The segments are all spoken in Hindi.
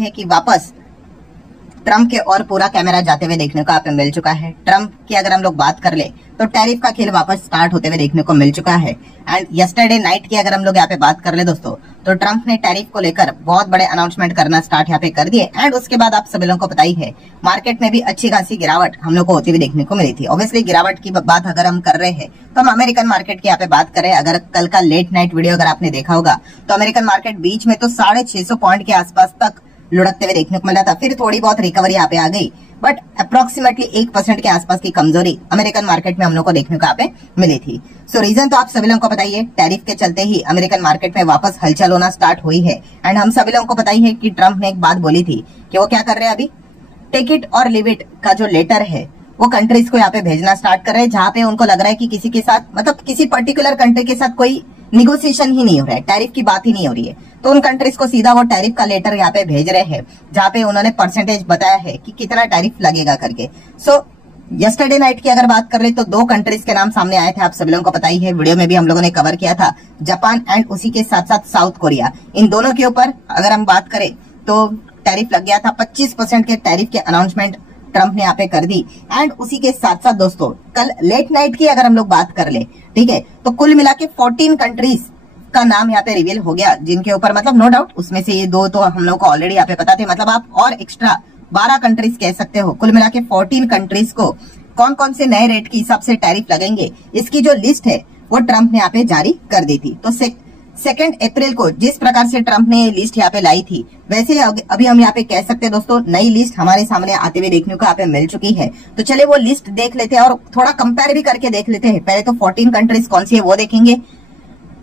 है कि वापस ट्रम्प के और पूरा कैमरा जाते हुए देखने को यहाँ पे मिल चुका है। ट्रम्प की अगर हम लोग बात कर ले तो टैरिफ का खेल वापस स्टार्ट होते हुए देखने को मिल चुका है। एंड यस्टरडे नाइट की अगर हम लोग यहाँ पे बात कर ले दोस्तों, तो ट्रम्प ने टैरिफ को लेकर बहुत बड़े अनाउंसमेंट करना स्टार्ट यहाँ पे कर दिए। एंड उसके बाद आप सभी लोगों को पता ही है, मार्केट में भी अच्छी खासी गिरावट हम लोग को होती हुई देखने को मिली थी। ऑब्वियसली गिरावट की बात अगर हम कर रहे हैं तो हम अमेरिकन मार्केट की यहाँ पे बात करें। अगर कल का लेट नाइट वीडियो अगर आपने देखा होगा तो अमेरिकन मार्केट बीच में तो 650 पॉइंट के आसपास तक लुढ़कते हुए देखने को मिला था। फिर थोड़ी बहुत रिकवरी यहाँ पे आ गई, बट अप्रोक्सीमेटली 1% के आसपास की कमजोरी अमेरिकन मार्केट में हम लोग को देखने को यहाँ पे मिली थी। सो रीजन तो आप सभी लोगों को बताइए, टैरिफ के चलते ही अमेरिकन मार्केट में वापस हलचल होना स्टार्ट हुई है। एंड हम सभी लोगों को पता ही है कि ट्रम्प ने एक बात बोली थी कि वो क्या कर रहे हैं, अभी टेक इट और लिव इट का जो लेटर है वो कंट्रीज को यहाँ पे भेजना स्टार्ट कर रहे हैं, जहाँ पे उनको लग रहा है कि किसी के साथ, मतलब किसी पर्टिकुलर कंट्री के साथ कोई निगोसिएशन ही नहीं हो रहा है, टैरिफ की बात ही नहीं हो रही है, तो उन कंट्रीज को सीधा वो टैरिफ का लेटर यहाँ पे भेज रहे हैं, जहाँ पे उन्होंने परसेंटेज बताया है कि कितना टैरिफ लगेगा करके। सो यस्टरडे नाइट की अगर बात कर ले तो 2 कंट्रीज के नाम सामने आए थे, आप सभी लोगों को पता ही है, वीडियो में भी हम लोगों ने कवर किया था, जापान एंड उसी के साथ साथ साउथ कोरिया। इन दोनों के ऊपर अगर हम बात करें तो टैरिफ लग गया था। 25% के टैरिफ के अनाउंसमेंट ट्रम्प ने यहाँ पे कर दी। एंड उसी के साथ साथ दोस्तों कल लेट नाइट की अगर हम लोग बात कर ले, ठीक है, तो कुल मिला के 14 कंट्रीज का नाम यहाँ पे रिवील हो गया, जिनके ऊपर मतलब नो डाउट उसमें से ये 2 तो हम लोग को ऑलरेडी यहाँ पे पता थे, मतलब आप और एक्स्ट्रा 12 कंट्रीज कह सकते हो। कुल मिला के 14 कंट्रीज को कौन कौन से नए रेट के हिसाब से टैरिफ लगेंगे, इसकी जो लिस्ट है वो ट्रम्प ने यहाँ पे जारी कर दी थी। तो 2 अप्रैल को जिस प्रकार से ट्रम्प ने ये लिस्ट यहाँ पे लाई थी, वैसे अभी हम यहाँ पे कह सकते हैं दोस्तों नई लिस्ट हमारे सामने आते हुए देखने को यहाँ पे मिल चुकी है। तो चलिए वो लिस्ट देख लेते हैं और थोड़ा कंपेयर भी करके देख लेते हैं। पहले तो 14 कंट्रीज कौन सी है वो देखेंगे,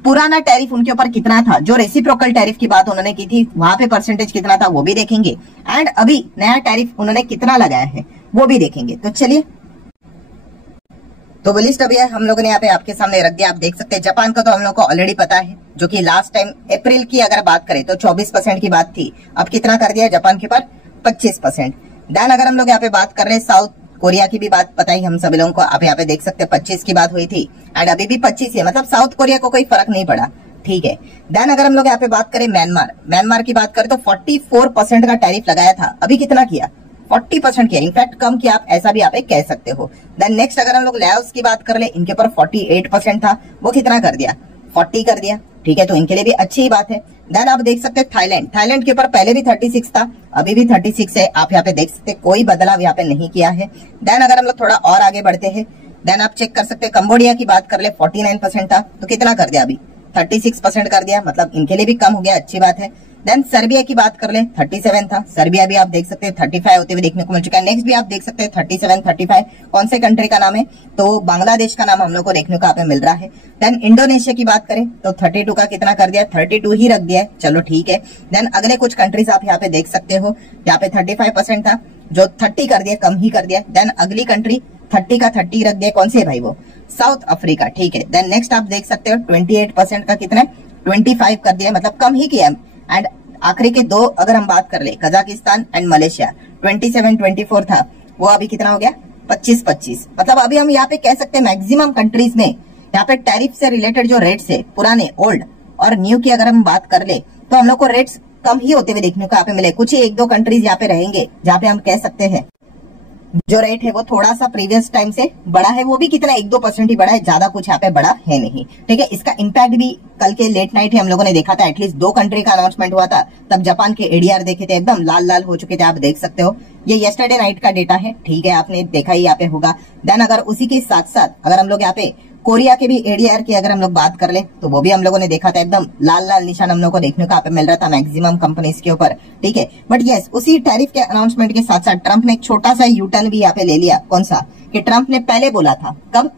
पुराना टैरिफ उनके ऊपर कितना था, जो रेसिप्रोकल टैरिफ की बात उन्होंने की थी वहां पे परसेंटेज कितना था वो भी देखेंगे, एंड अभी नया टैरिफ उन्होंने कितना लगाया है वो भी देखेंगे। तो चलिए, तो वो लिस्ट अभी हम लोगों ने यहाँ पे आपके सामने रख दिया। आप देख सकते हैं जापान का तो हम लोग को ऑलरेडी पता है, जो कि लास्ट टाइम अप्रैल की अगर बात करें तो 24% की बात थी, अब कितना कर दिया जापान के ऊपर 25%। देन अगर हम लोग यहाँ पे बात कर रहे हैं साउथ कोरिया की भी बात पता ही हम सभी लोगों को, आप यहाँ पे देख सकते हैं 25 की बात हुई थी एंड अभी भी 25 है, मतलब साउथ कोरिया को कोई फर्क नहीं पड़ा, ठीक है। देन अगर हम लोग यहाँ पे बात करें म्यांमार की बात करें तो 44% का टैरिफ लगाया था, अभी कितना किया 40% किया, इनफैक्ट कम किया, आप ऐसा भी आप कह सकते हो। देन नेक्स्ट अगर हम लोग लाओस की बात कर ले, इनके ऊपर 48% था, वो कितना कर दिया 40 कर दिया, ठीक है, तो इनके लिए भी अच्छी ही बात है। देन आप देख सकते हैं थाईलैंड के ऊपर पहले भी 36 था, अभी भी 36 है, आप यहाँ पे देख सकते हैं कोई बदलाव यहाँ पे नहीं किया है। देन अगर हम लोग थोड़ा और आगे बढ़ते हैं, देन आप चेक कर सकते हैं कंबोडिया की बात कर ले 49% था, तो कितना कर दिया अभी 36% कर दिया, मतलब इनके लिए भी कम हो गया, अच्छी बात है। देन सर्बिया की बात कर ले 37 था, सर्बिया भी आप देख सकते हैं 35 होते हुए देखने को मिल चुका है। नेक्स्ट भी आप देख सकते हैं 37, 35 कौन से कंट्री का नाम है, तो बांग्लादेश का नाम हम लोग को देखने को यहाँ पे मिल रहा है। देन इंडोनेशिया की बात करें तो 32 का कितना कर दिया 32 ही रख दिया है, चलो ठीक है। देन अगले कुछ कंट्रीज आप यहाँ पे देख सकते हो, यहाँ पे 35% था जो 30 कर दिया, कम ही कर दिया। देन अगली कंट्री 30 का 30 रख दिया, कौन सी है भाई वो साउथ अफ्रीका, ठीक है। देन नेक्स्ट आप देख सकते हो 28% का कितना 25 कर दिया, मतलब कम ही किया। एंड आखिरी के 2 अगर हम बात कर ले कजाकिस्तान एंड मलेशिया 27, 24 था, वो अभी कितना हो गया 25, मतलब अभी हम यहाँ पे कह सकते हैं मैक्सिमम कंट्रीज में यहाँ पे टैरिफ से रिलेटेड जो रेट्स है पुराने ओल्ड और न्यू की अगर हम बात कर ले तो हम लोग को रेट्स कम ही होते हुए देखने को यहाँ पे मिले। कुछ ही 1-2 कंट्रीज यहाँ पे रहेंगे जहाँ पे हम कह सकते हैं जो रेट है वो थोड़ा सा प्रीवियस टाइम से बड़ा है, वो भी कितना 1-2% ही बड़ा है, ज्यादा कुछ यहाँ पे बड़ा है नहीं, ठीक है। इसका इम्पैक्ट भी कल के लेट नाइट ही हम लोगों ने देखा था, एटलीस्ट 2 कंट्री का अनाउंसमेंट हुआ था, तब जापान के एडीआर देखे थे एकदम लाल लाल हो चुके थे, आप देख सकते हो। ये यस्टरडे नाइट का डेटा है, ठीक है, आपने देखा ही यहाँ पे होगा। देन अगर उसी के साथ साथ अगर हम लोग यहाँ पे कोरिया के भी एडीआर की अगर हम लोग बात कर ले तो वो भी हम लोगों ने देखा था, एकदम लाल लाल निशान हम लोग को देखने को यहाँ पे मिल रहा था मैक्सिमम कंपनीज के ऊपर, ठीक है। बट यस, उसी टैरिफ के अनाउंसमेंट के साथ साथ ट्रम्प ने एक छोटा सा यूटर्न भी यहाँ पे ले लिया। कौन सा, कि ट्रम्प ने पहले बोला था, कब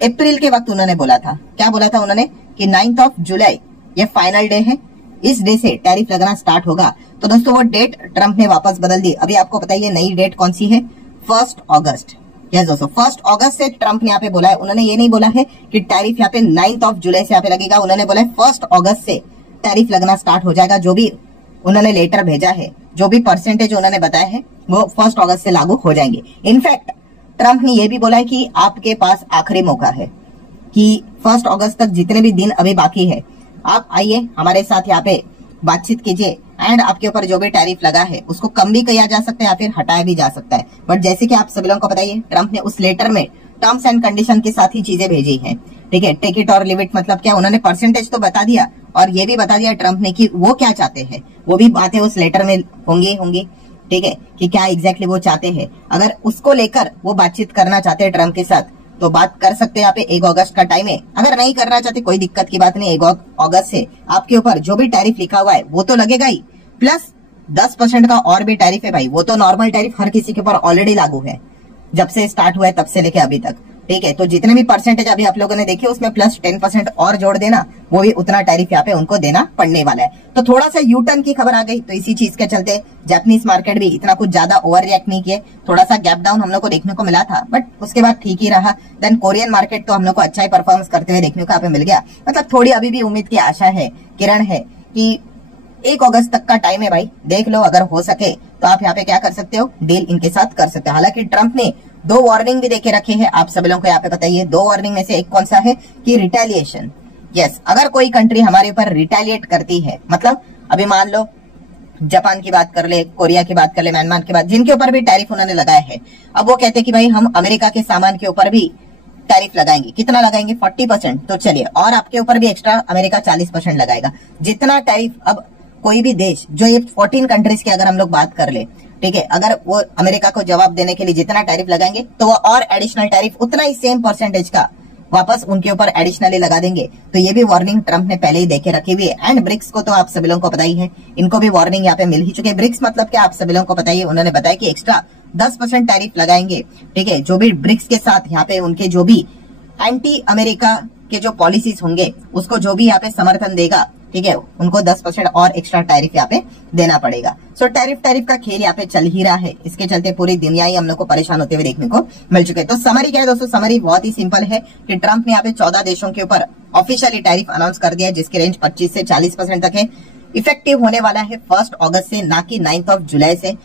अप्रैल के वक्त उन्होंने बोला था, क्या बोला था उन्होंने कि 9 जुलाई ये फाइनल डे है, इस डे से टैरिफ लगना स्टार्ट होगा। तो दोस्तों वो डेट ट्रम्प ने वापस बदल दी। अभी आपको पता है नई डेट कौन सी है, 1 अगस्त। यस दोस्तों 1 अगस्त से ट्रम्प ने यहाँ पे बोला है, उन्होंने ये नहीं बोला है कि टैरिफ यहाँ पे 9 जुलाई से यहाँ पे लगेगा, उन्होंने बोला है 1 अगस्त से टैरिफ लगना स्टार्ट हो जाएगा। जो भी उन्होंने लेटर भेजा है, जो भी परसेंटेज उन्होंने बताया है वो 1 अगस्त से लागू हो जाएंगे। इनफैक्ट ट्रम्प ने ये भी बोला है कि आपके पास आखिरी मौका है कि 1 अगस्त तक जितने भी दिन अभी बाकी है आप आइए हमारे साथ यहाँ पे बातचीत कीजिए एंड आपके ऊपर जो भी टैरिफ लगा है उसको कम भी किया जा सकता है या फिर हटाया भी जा सकता है। बट जैसे कि आप सभी लोगों को बताइए, ट्रम्प ने उस लेटर में टर्म्स एंड कंडीशन के साथ ही चीजें भेजी है। ठीक है, टेक इट और लिव इट मतलब क्या, उन्होंने परसेंटेज तो बता दिया और ये भी बता दिया ट्रम्प ने कि वो क्या चाहते हैं, वो भी बातें उस लेटर में होंगी। ठीक है, कि क्या एग्जैक्टली वो चाहते हैं। अगर उसको लेकर वो बातचीत करना चाहते हैं ट्रम्प के साथ तो बात कर सकते हैं। यहाँ पे 1 अगस्त का टाइम है, अगर नहीं करना चाहते कोई दिक्कत की बात नहीं। 1 अगस्त से आपके ऊपर जो भी टैरिफ लिखा हुआ है वो तो लगेगा ही, प्लस 10% का और भी टैरिफ है भाई। वो तो नॉर्मल टैरिफ हर किसी के ऊपर ऑलरेडी लागू है, जब से स्टार्ट हुआ है तब से लेके अभी तक। ठीक है, तो जितने भी परसेंटेज अभी आप लोगों ने देखे उसमें प्लस 10% और जोड़ देना, वो भी उतना टैरिफ यहाँ पे उनको देना पड़ने वाला है। तो थोड़ा सा यू टर्न की खबर आ गई, तो इसी चीज के चलते जापानीज मार्केट भी इतना कुछ ज्यादा ओवर रिएक्ट नहीं किए। थोड़ा सा गैप डाउन हम लोग को देखने को मिला था, बट उसके बाद ठीक ही रहा। देन कोरियन मार्केट तो हम लोग को अच्छा ही परफॉर्मेंस करते हुए देखने को यहाँ पे मिल गया। मतलब थोड़ी अभी भी उम्मीद की आशा है, किरण है कि 1 अगस्त तक का टाइम है भाई, देख लो। अगर हो सके तो आप यहाँ पे क्या कर सकते हो, डील इनके साथ कर सकते हो। हालांकि ट्रम्प ने 2 वार्निंग भी देके रखे हैं, आप सभी लोगों को यहाँ पे बताइए। 2 वार्निंग में से एक कौन सा है कि रिटेलिएशन। यस, अगर कोई कंट्री हमारे ऊपर रिटेलिएट करती है, मतलब अभी मान लो जापान की बात कर ले, कोरिया की बात कर ले, म्यांमार की बात, जिनके ऊपर भी टैरिफ उन्होंने लगाया है, अब वो कहते हैं कि भाई हम अमेरिका के सामान के ऊपर भी टैरिफ लगाएंगे। कितना लगाएंगे, 40%। तो चलिए, और आपके ऊपर भी एक्स्ट्रा अमेरिका 40% लगाएगा। जितना टैरिफ अब कोई भी देश, जो ये 14 कंट्रीज की अगर हम लोग बात कर ले, ठीक है, अगर वो अमेरिका को जवाब देने के लिए जितना टैरिफ लगाएंगे तो वो और एडिशनल टैरिफ उतना ही सेम परसेंटेज का वापस उनके ऊपर एडिशनली लगा देंगे। तो ये भी वार्निंग ट्रम्प ने पहले ही देके रखी हुई है। एंड ब्रिक्स को तो आप सभी लोगों को पता ही है, इनको भी वार्निंग यहाँ पे मिल ही चुकी है। ब्रिक्स मतलब क्या, आप सभी लोगों को पता ही है, उन्होंने बताया कि एक्स्ट्रा 10% टैरिफ लगाएंगे। ठीक है, जो भी ब्रिक्स के साथ यहाँ पे उनके जो भी एंटी अमेरिका के जो पॉलिसीज होंगे उसको जो भी यहाँ पे समर्थन देगा, ठीक है, उनको 10% और एक्स्ट्रा टैरिफ यहाँ पे देना पड़ेगा। सो टैरिफ का खेल यहाँ पे चल ही रहा है। इसके चलते पूरी दुनिया ही हम लोग को परेशान होते हुए देखने को मिल चुके हैं। तो समरी क्या है दोस्तों, समरी बहुत ही सिंपल है कि ट्रम्प ने यहाँ पे 14 देशों के ऊपर ऑफिशियली टैरिफ अनाउंस कर दिया है, जिसकी रेंज 25 से 40% तक है। इफेक्टिव होने वाला है 1 अगस्त से, ना कि 9 जुलाई से,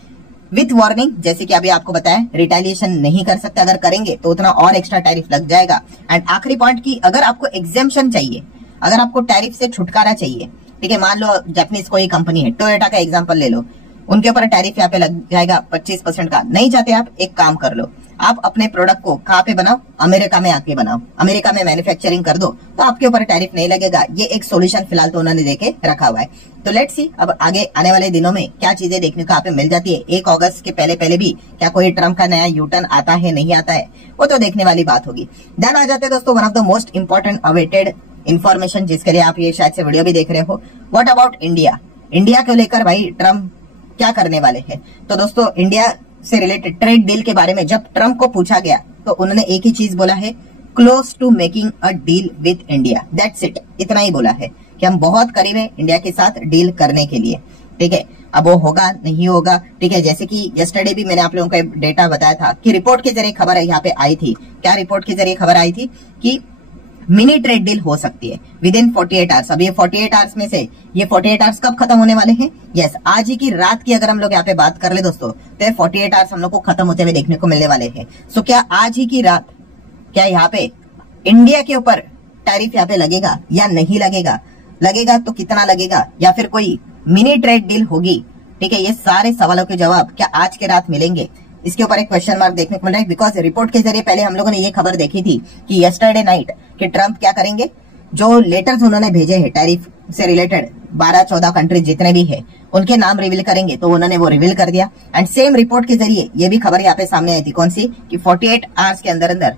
विथ वार्निंग। जैसे कि अभी आपको बताया, रिटेलिएशन नहीं कर सकते, अगर करेंगे तो उतना और एक्स्ट्रा टैरिफ लग जाएगा। एंड आखिरी पॉइंट की, अगर आपको एग्जेम्पशन चाहिए, अगर आपको टैरिफ से छुटकारा चाहिए, ठीक है, मान लो जापानीज कोई कंपनी है, टोयोटा का एग्जांपल ले लो, उनके ऊपर टैरिफ यहाँ पे लग जाएगा 25% का। नहीं चाहते आप, एक काम कर लो, आप अपने प्रोडक्ट को कहाँ पे बनाओ, अमेरिका में आके बनाओ, अमेरिका में मैन्युफैक्चरिंग कर दो, तो आपके ऊपर टैरिफ नहीं लगेगा। ये एक सोल्यूशन फिलहाल तो उन्होंने देके रखा हुआ है। तो लेट्स सी अब आगे आने वाले दिनों में क्या चीजें देखने को यहाँ पे मिल जाती है। 1 अगस्त के पहले भी क्या कोई ट्रम्प का नया यूटर्न आता है, नहीं आता है, वो तो देखने वाली बात होगी। देन आ जाते हैं दोस्तों one of the most important awaited information, जिसके लिए आप ये शायद से वीडियो भी देख रहे हो। व्हाट अबाउट इंडिया, इंडिया को लेकर भाई ट्रम्प क्या करने वाले हैं। तो दोस्तों इंडिया से रिलेटेड ट्रेड डील के बारे में जब ट्रम्प को पूछा गया तो उन्होंने एक ही चीज बोला है, close to making a deal with India, that's it. इतना ही बोला है कि हम बहुत करीब है इंडिया के साथ डील करने के लिए। ठीक है, अब वो होगा नहीं होगा, ठीक है। जैसे कि यस्टरडे भी मैंने आप लोगों को डेटा बताया था कि रिपोर्ट के जरिए खबर यहाँ पे आई थी। क्या रिपोर्ट के जरिए खबर आई थी कि मिनी ट्रेड डील हो सकती है विद इन 48 आवर्स। अब ये 48 आवर्स में से ये 48 आवर्स कब खत्म होने वाले हैं, यस, आज ही की रात की अगर हम लोग यहाँ पे बात कर ले दोस्तों, तो 48 आवर्स हम लोग को खत्म होते हुए देखने को मिलने वाले हैं। सो क्या आज ही की रात क्या यहाँ पे इंडिया के ऊपर टैरिफ यहाँ पे लगेगा या नहीं लगेगा, लगेगा तो कितना लगेगा, या फिर कोई मिनी ट्रेड डील होगी, ठीक है। ये सारे सवालों के जवाब क्या आज के रात मिलेंगे, इसके ऊपर एक क्वेश्चन मार्क देखने को मिल रहा है। बिकॉज रिपोर्ट के जरिए पहले हम लोगों ने ये खबर देखी थी कि यस्टरडे नाइट कि ट्रम्प क्या करेंगे, जो लेटर्स उन्होंने भेजे हैं टैरिफ से रिलेटेड 12-14 कंट्रीज जितने भी है उनके नाम रिवील करेंगे, तो उन्होंने वो रिवील कर दिया। एंड सेम रिपोर्ट के जरिए ये भी खबर यहाँ पे सामने आई थी, कौन सी, कि 48 आवर्स के अंदर अंदर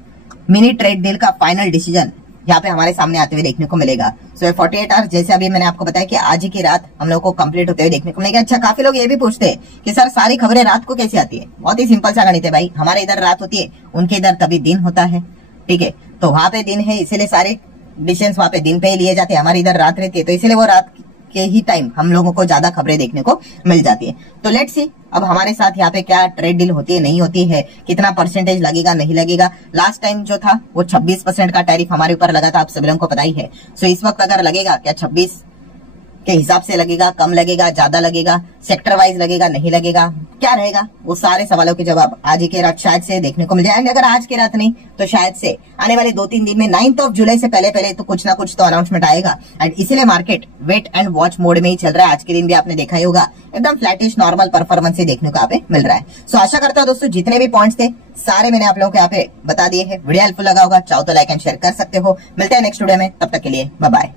मिनी ट्रेड डील का फाइनल डिसीजन यहाँ पे हमारे सामने आते हुए देखने को मिलेगा। सो 48 आवर्स जैसे अभी मैंने आपको बताया कि आज ही की रात हम लोग को कंप्लीट होते हुए देखने को मिलेगा। अच्छा, काफी लोग ये भी पूछते हैं कि सर सारी खबरें रात को कैसे आती है। बहुत ही सिंपल सा गणित है भाई, हमारे इधर रात होती है, उनके इधर तभी दिन होता है, ठीक है। तो वहां पे दिन है, इसीलिए सारे डिसीजन वहां पे दिन पे ही लिए जाते हैं, हमारी इधर रात रहती है, तो इसीलिए वो रात के ही टाइम हम लोगों को ज्यादा खबरें देखने को मिल जाती है। तो लेट्स सी अब हमारे साथ यहाँ पे क्या ट्रेड डील होती है नहीं होती है, कितना परसेंटेज लगेगा नहीं लगेगा। लास्ट टाइम जो था वो 26% का टैरिफ हमारे ऊपर लगा था, आप सभी लोगों को पता ही है। सो इस वक्त अगर लगेगा क्या 26 के हिसाब से लगेगा, कम लगेगा, ज्यादा लगेगा, सेक्टर वाइज लगेगा, नहीं लगेगा, क्या रहेगा, वो सारे सवालों के जवाब आज ही के रात शायद से देखने को मिल जाएंगे। अगर आज के रात नहीं तो शायद से आने वाले 2-3 दिन में 9 जुलाई से पहले पहले तो कुछ ना कुछ तो अनाउंसमेंट आएगा। एंड इसीलिए market wait and watch mode में ही चल रहा है। आज के दिन भी आपने देखा ही होगा, एकदम फ्लैटिश नॉर्मल परफॉर्मेंस ही देखने को यहाँ पे मिल रहा है। सो आशा करता हूँ दोस्तों जितने भी पॉइंट्स थे सारे मैंने आप लोगों को यहाँ पे बता दिए हैं। वीडियो हेल्पफुल लगा होगा, चाहो तो लाइक एंड शेयर कर सकते हो। मिलते हैं नेक्स्ट वीडियो में, तब तक के लिए बाय बाय।